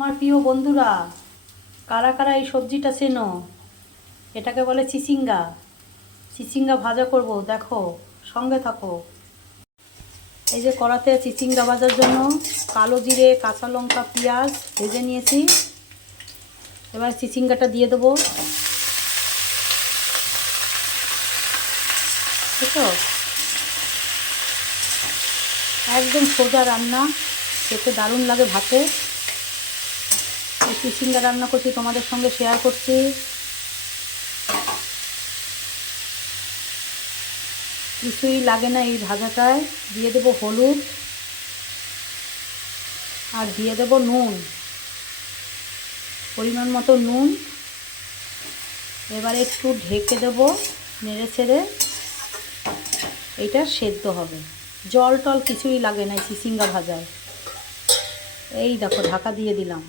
আমার প্রিয় বন্ধুরা, কারা কারা এই সবজিটা চেনো? এটাকে বলে চিচিঙ্গা। চিচিঙ্গা ভাজা করব, দেখো, সঙ্গে থাকো। এই যে কড়াতে চিচিঙ্গা ভাজার জন্য কালো জিরে, কাঁচা লঙ্কা, পেঁয়াজ ভেজে নিয়েছি। এবার চিচিঙ্গাটা দিয়ে দেবো। বুঝছ? একদম সোজা রান্না, খেতে দারুণ লাগে ভাতে। চিচিঙ্গা রান্না করছি, তোমাদের সঙ্গে শেয়ার করছি। কিছুই লাগে না এই ভাজাটায়। দিয়ে দেবো হলুদ আর দিয়ে দেবো নুন, পরিমাণ মতো নুন। এবারে একটু ঢেকে দেবো নেড়ে ছেড়ে এইটা সেদ্ধ হবে। জল টল কিছুই লাগে না চিচিঙ্গা ভাজায়। এই দেখো, ঢাকা দিয়ে দিলাম।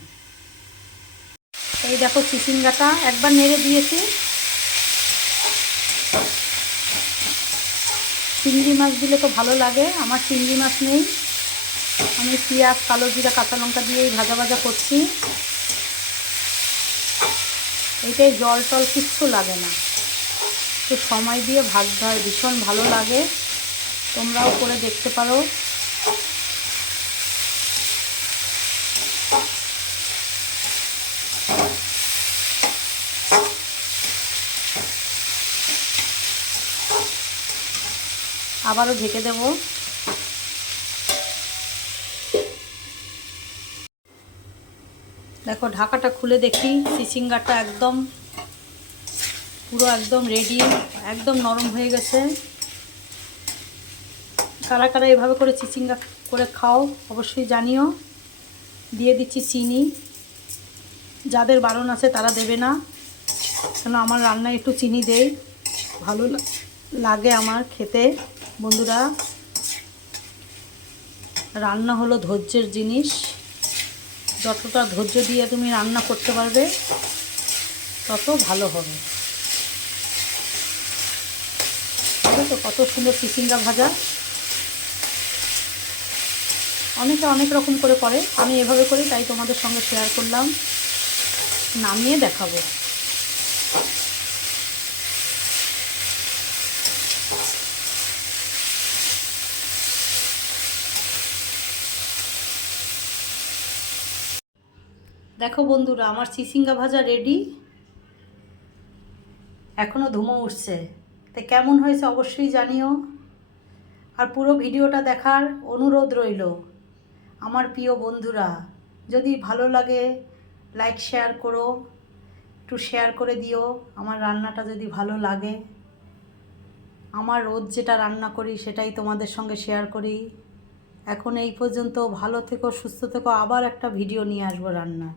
এই দেখো চিচিঙ্গাটা একবার নেড়ে দিয়েছি। চিংড়ি মাছ দিলে তো ভালো লাগে, আমার চিংড়ি মাছ নেই। আমি পেঁয়াজ, কালো জিরা, কাঁচা লঙ্কা দিয়েই ভাজা ভাজা করছি। এইটাই জল টল কিচ্ছু লাগে না। তো সময় দিয়ে ভাজতে হয়, ভীষণ ভালো লাগে। তোমরাও করে দেখতে পারো। আবারও ঢেকে দেব। দেখো, ঢাকাটা খুলে দেখি। চিচিঙ্গাটা একদম, পুরো একদম রেডি একদম নরম হয়ে গেছে। কারা কারা এভাবে করে চিচিঙ্গা করে খাও, অবশ্যই জানিও। দিয়ে দিচ্ছি চিনি। যাদের বারণ আছে তারা দেবে না। কেন, আমার রান্নায় একটু চিনি দেই। ভালো লাগে আমার খেতে। বন্ধুরা, রান্না হলো ধৈর্যের জিনিস। যতটা ধৈর্য দিয়ে তুমি রান্না করতে পারবে, তত ভালো হবে। দেখো কত সুন্দর চিচিঙ্গা ভাজা? অনেকে অনেক রকম করে করে, আমি এভাবে করি, তাই তোমাদের সঙ্গে শেয়ার করলাম। নামিয়ে দেখাবো। দেখো বন্ধুরা, আমার চিচিঙ্গা ভাজা রেডি এখনও ধুমো উঠছে। তো কেমন হয়েছে অবশ্যই জানিও। আর পুরো ভিডিওটা দেখার অনুরোধ রইল আমার প্রিয় বন্ধুরা। যদি ভালো লাগে লাইক শেয়ার করো, একটু শেয়ার করে দিও। আমার রান্নাটা যদি ভালো লাগে, আমার রোজ যেটা রান্না করি সেটাই তোমাদের সঙ্গে শেয়ার করি। এখন এই পর্যন্ত ভালো থেকো, সুস্থ থেকো, আবার একটা ভিডিও নিয়ে আসব রান্নার